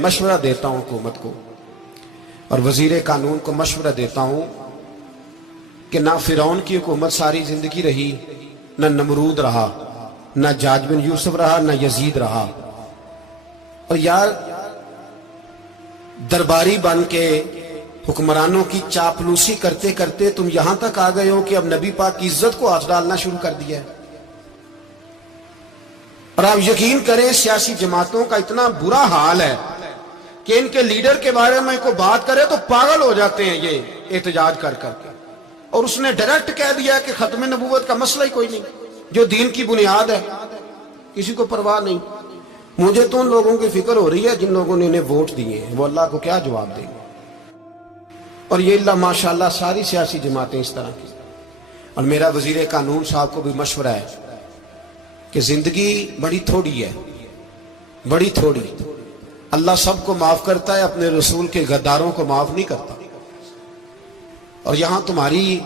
मशवरा देता हूं हुकूमत को और वजीर कानून को मशवरा देता हूं कि ना फिरौन की हुकूमत सारी जिंदगी रही, ना नमरूद रहा, ना जाज बिन यूसुफ रहा, ना यजीद रहा। और यार दरबारी बन के हुक्मरानों की चापलूसी करते करते तुम यहां तक आ गए हो कि अब नबी पाक की इज्जत को हाथ डालना शुरू कर दिया है। और आप यकीन करें सियासी जमातों का इतना बुरा हाल है कि इनके लीडर के बारे में कोई बात करे तो पागल हो जाते हैं ये एहतजाज कर करके। और उसने डायरेक्ट कह दिया कि खत्म नबूवत का मसला ही कोई नहीं, जो दीन की बुनियाद है, किसी को परवाह नहीं। मुझे तो उन लोगों की फिक्र हो रही है जिन लोगों ने इन्हें वोट दिए हैं, वो अल्लाह को क्या जवाब देंगे। और ये अल्लाह माशाल्लाह सारी सियासी जमातें इस तरह की। और मेरा वजीर कानून साहब को भी मशवरा है कि जिंदगी बड़ी थोड़ी है, बड़ी थोड़ी। अल्लाह सबको माफ करता है, अपने रसूल के गद्दारों को माफ नहीं करता। और यहां तुम्हारी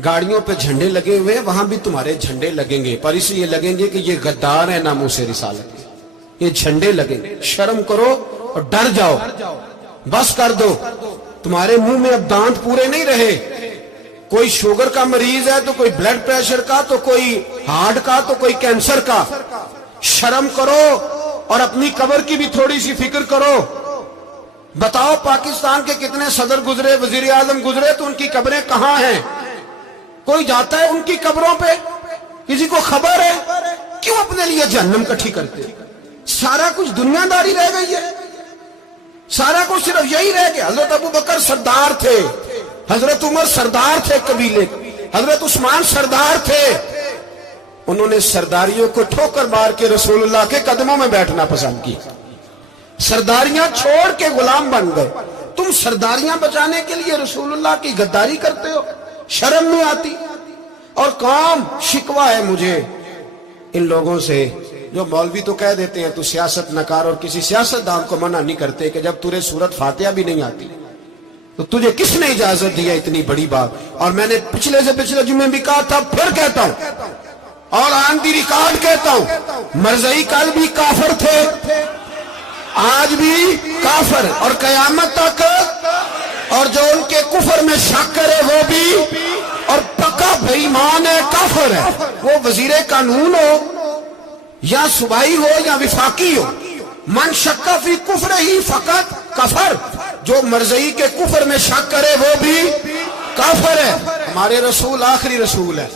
गाड़ियों पे झंडे लगे हुए हैं, वहां भी तुम्हारे झंडे लगेंगे, पर इसलिए लगेंगे कि ये गद्दार है नामूसे रिसालत के। ये झंडे लगेंगे। शर्म करो और डर जाओ, बस कर दो। तुम्हारे मुंह में अब दांत पूरे नहीं रहे। कोई शुगर का मरीज है तो कोई ब्लड प्रेशर का, तो कोई हार्ट का, तो कोई कैंसर का। शर्म करो और अपनी कब्र की भी थोड़ी सी फिक्र करो। बताओ पाकिस्तान के कितने सदर गुजरे, वजीर आजम गुजरे, तो उनकी कब्रें कहां हैं? कोई जाता है उनकी कब्रों पे? किसी को खबर है? क्यों अपने लिए जहन्नम इकट्ठी करते? सारा कुछ दुनियादारी रह गई है, सारा कुछ सिर्फ यही रह गया। हजरत अबू बकर सरदार थे, हजरत उमर सरदार थे कबीले, हजरत उस्मान सरदार थे। उन्होंने सरदारियों को ठोकर मार के रसूलुल्लाह के कदमों में बैठना पसंद किया। सरदारियां छोड़ के गुलाम बन गए। तुम सरदारियां बचाने के लिए रसूलुल्लाह की गद्दारी करते हो, शर्म नहीं आती। और काम शिकवा है मुझे इन लोगों से जो मौलवी तो कह देते हैं तू सियासत नकार, और किसी सियासतदान को मना नहीं करते कि जब तुझे सूरत फातिहा भी नहीं आती तो तुझे किसने इजाजत दिया इतनी बड़ी बात। और मैंने पिछले से पिछले जुम्मे भी कहा था, फिर कहता हूं और ऑन दी रिकॉर्ड कहता हूं, मरज़ई कल भी काफिर थे, आज भी काफिर और कयामत तक। और जो उनके कुफर में शक करे वो भी, और पक्का बेईमान है, काफिर है। वो वजीर कानून हो या सूबाई हो या विफाकी हो, मन शक्का फी कुफर ही फकत कफर। जो मरज़ई के कुफर में शक करे वो भी काफिर है। हमारे रसूल आखिरी रसूल है।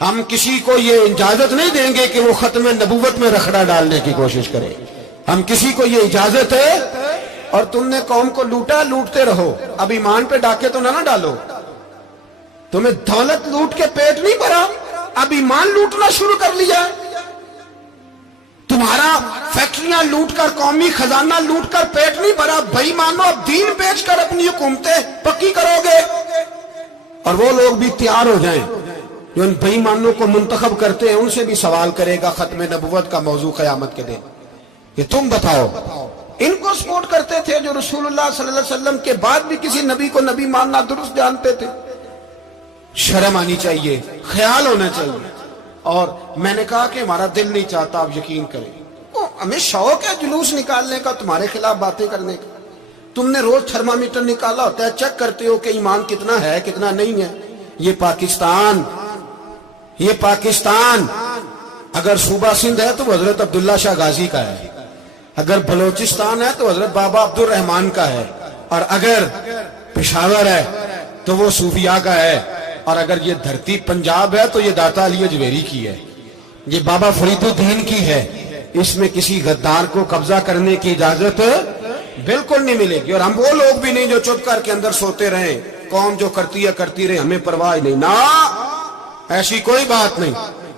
हम किसी को ये इजाजत नहीं देंगे कि वो खत्म नबूवत में रखड़ा डालने की कोशिश करे। हम किसी को ये इजाजत है। और तुमने कौम को लूटा, लूटते रहो, अब ईमान पे डाके तो ना डालो। तुम्हें दौलत लूट के पेट नहीं भरा, अब ईमान लूटना शुरू कर लिया। तुम्हारा फैक्ट्रियां लूटकर, कौमी खजाना लूटकर पेट नहीं भरा, भाई मानो अब दीन बेचकर अपनी हुकूमतें पक्की करोगे। और वो लोग भी तैयार हो जाएं जो इन बेईमानों को मुंतखब करते हैं, उनसे भी सवाल करेगा खत्म नबुव्वत का मौजू क़यामत के दिन। ये तुम बताओ, इनको सपोर्ट करते थे जो रसूलुल्लाह सल्लल्लाहु अलैहि वसल्लम के बाद भी किसी नबी को नबी मानना दुरुस्त जानते थे। शर्म आनी चाहिए, ख्याल होना चाहिए। और मैंने कहा कि हमारा दिल नहीं चाहता, आप यकीन करें, हमें शौक है जुलूस निकालने का, तुम्हारे खिलाफ बातें करने का। तुमने रोज थर्मामीटर निकाला होता है, चेक करते हो कि ईमान कितना है कितना नहीं है। ये पाकिस्तान अगर सूबा सिंध है तो हजरत अब्दुल्ला शाह गाजी का है, अगर बलोचिस्तान है तो हजरत बाबा अब्दुल रहमान का है, और अगर पेशावर है तो वो सूफिया का है, और अगर ये धरती पंजाब है तो ये दाता अली अजमेरी की है, ये बाबा फरीदुद्दीन की है। इसमें किसी गद्दार को कब्जा करने की इजाजत बिल्कुल नहीं मिलेगी। और हम वो लोग भी नहीं जो चुप करके अंदर सोते रहे, कौम जो करती है करती रहे, हमें परवाह नहीं ना, ऐसी कोई बात नहीं।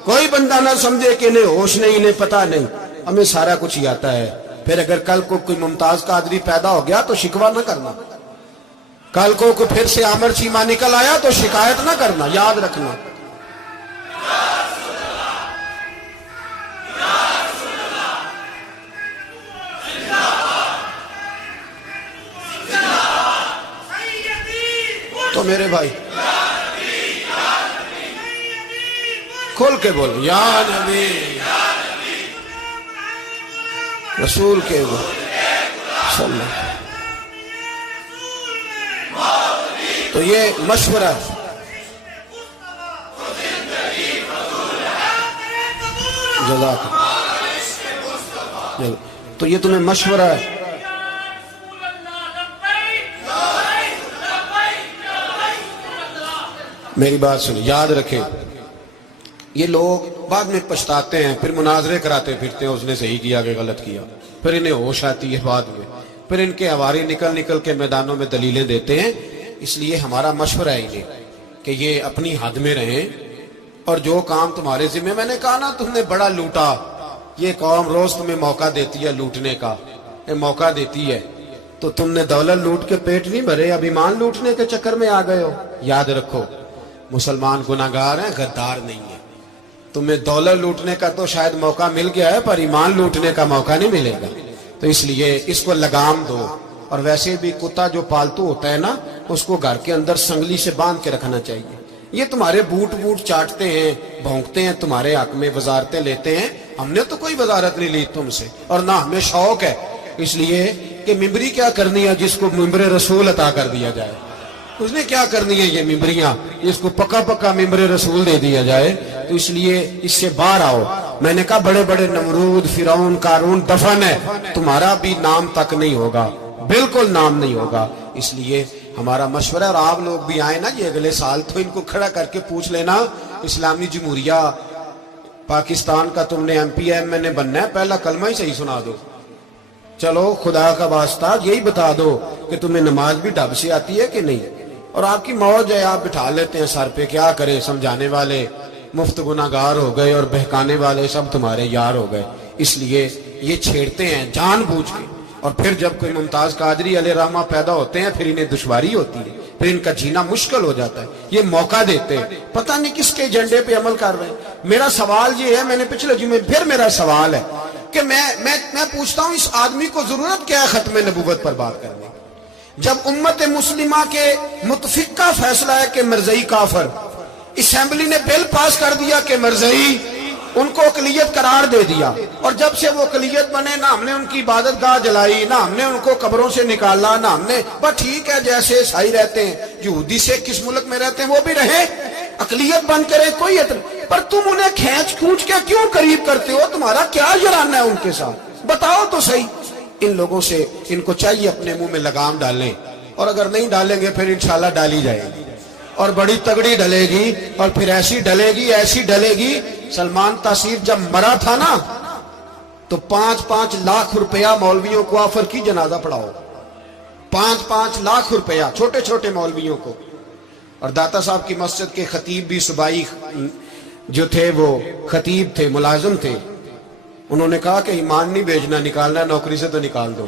कोई बंदा ना समझे कि इन्हें होश नहीं, इन्हें पता नहीं, हमें सारा कुछ ही आता है। फिर अगर कल को कोई मुमताज कादरी पैदा हो गया तो शिकवा ना करना, कल को कोई फिर से आमर चीमा निकल आया तो शिकायत ना करना, याद रखना। तो मेरे भाई खोल के बोल, या नबी रसूल के बोल। تو یہ مشورہ ہے، جزاک اللہ، تو یہ تمہیں مشورہ ہے۔ میری بات سنیں، یاد رکھیں، یہ لوگ بعد میں پچھتاتے ہیں، پھر مناظرے کراتے پھرتے ہیں، اس نے صحیح کیا کہ غلط کیا، پھر انہیں ہوش آتی ہے بعد میں، پھر ان کے ہواری نکل نکل کے میدانوں میں دلیلیں دیتے ہیں۔ اس لیے ہمارا مشورہ ہے انہیں کہ یہ اپنی حد میں رہیں، اور جو کام تمہارے ذمہ، میں نے کہا نا تم نے بڑا لوٹا، یہ قوم روز تمہیں موقع دیتی ہے لوٹنے کا، یہ موقع دیتی ہے، تو تم نے دولت لوٹ کے پیٹ نہیں بھرے، اب ایمان لوٹنے کے چکر میں آ گئے ہو۔ یاد رکھو، مسلمان گناہگار ہیں، غدار نہیں ہے۔ تمہیں دولت لوٹنے کا تو شاید موقع مل گیا ہے، پر ایمان لوٹنے کا موقع نہیں ملے گا، تو اس لیے اس کو لگام دو۔ اور ویسے بھی کتا جو پالتو ہوتا ہے نا، اس کو گھر کے اندر سنگلی سے باندھ کے رکھنا چاہیے۔ یہ تمہارے بوٹ چاٹتے ہیں، بھونکتے ہیں، تمہارے حق میں وزارتیں لیتے ہیں، ہم نے تو کوئی وزارت نہیں لی تم سے، اور نہ ہمیں شوق ہے، اس لیے کہ ممبری کیا کرنی ہے جس کو ممبر رسول عطا کر دیا جائے، اس نے کیا کرنی ہے یہ ممبریاں جس کو پکا پکا ممبر رسول دے دیا جائے، تو اس لیے اس سے باہر آؤ۔ میں نے کہا بڑے بڑے نمرود، فرعون، قارون دفن ہے، تمہارا بھی نام تک نہیں ہوگا، بالکل نام نہیں ہوگا۔ اس لیے ہمارا مشورہ، اور آپ لوگ بھی آئیں نا یہ اگلے سال، تو ان کو کھڑا کر کے پوچھ لینا، اسلامی جمہوریہ پاکستان کا تم نے MPM میں نے بننا ہے، پہلا کلمہ ہی صحیح سنا دو، چلو خدا کا واسطہ یہی بتا دو کہ تمہیں نماز بھی ڈھب سے آتی ہے کہ نہیں، اور آپ کی موج ہے، آپ بٹھا لیتے ہیں سر پہ، کیا کریں، سمجھانے والے مفت گناہگار ہو گئے اور بہکانے والے سب تمہارے یار ہو گئے۔ اس لیے یہ چھیڑتے ہیں جان بوجھ کے، اور پھر جب کوئی ممتاز قادری علیہ رحمہ پیدا ہوتے ہیں، پھر انہیں دشواری ہوتی ہے، پھر ان کا جینا مشکل ہو جاتا ہے۔ یہ موقع دیتے ہیں، پتہ نہیں کس کے ایجنڈے پہ عمل کر رہے ہیں۔ میرا سوال یہ ہے، میں نے پچھلے جمعے پھر میرا سوال ہے کہ میں پوچھتا ہوں، اس آدمی کو ضرورت کیا ہے ختم نبوت پر بات کرنے کی، جب امت مسلمہ کے متفق کا فیصلہ ہے کہ مرزائی کافر، اسمبلی نے بل پاس کر دیا کہ مرزائی، ان کو اقلیت قرار دے دیا، اور جب سے وہ اقلیت بنے، نہ ہم نے ان کی عبادت گاہ جلائی، نہ ہم نے ان کو قبروں سے نکالا، نہ ہم نے، بس ٹھیک ہے جیسے عیسائی رہتے ہیں، یہودی سے کس ملک میں رہتے ہیں وہ بھی رہے، اقلیت بن کرے، کوئی اعتراض، پر تم انہیں کھینچ کھونچ کے کیوں قریب کرتے ہو؟ تمہارا کیا جرانہ ہے ان کے ساتھ؟ بتاؤ تو صحیح۔ ان لوگوں سے ان کو چاہیے اپنے منہ میں لگام ڈالیں، اور اگر نہیں ڈالیں گے پھر انشاءاللہ ڈالی جائے گی، اور بڑی تگڑی ڈلے گی، اور پھر ایسی ڈلے گی، ایسی ڈلے گی۔ سلمان تاثیر جب مرا تھا نا، تو 5-5 لاکھ روپیہ مولویوں کو آفر کی جنازہ پڑھاؤ، 5-5 لاکھ روپیہ چھوٹے چھوٹے مولویوں کو۔ اور داتا صاحب کی مسجد کے خطیب بھی صوبائی جو تھے، وہ خطیب تھے، ملازم تھے، انہوں نے کہا کہ ایمان نہیں بھیجنا، نکالنا نوکری سے تو نکال دو۔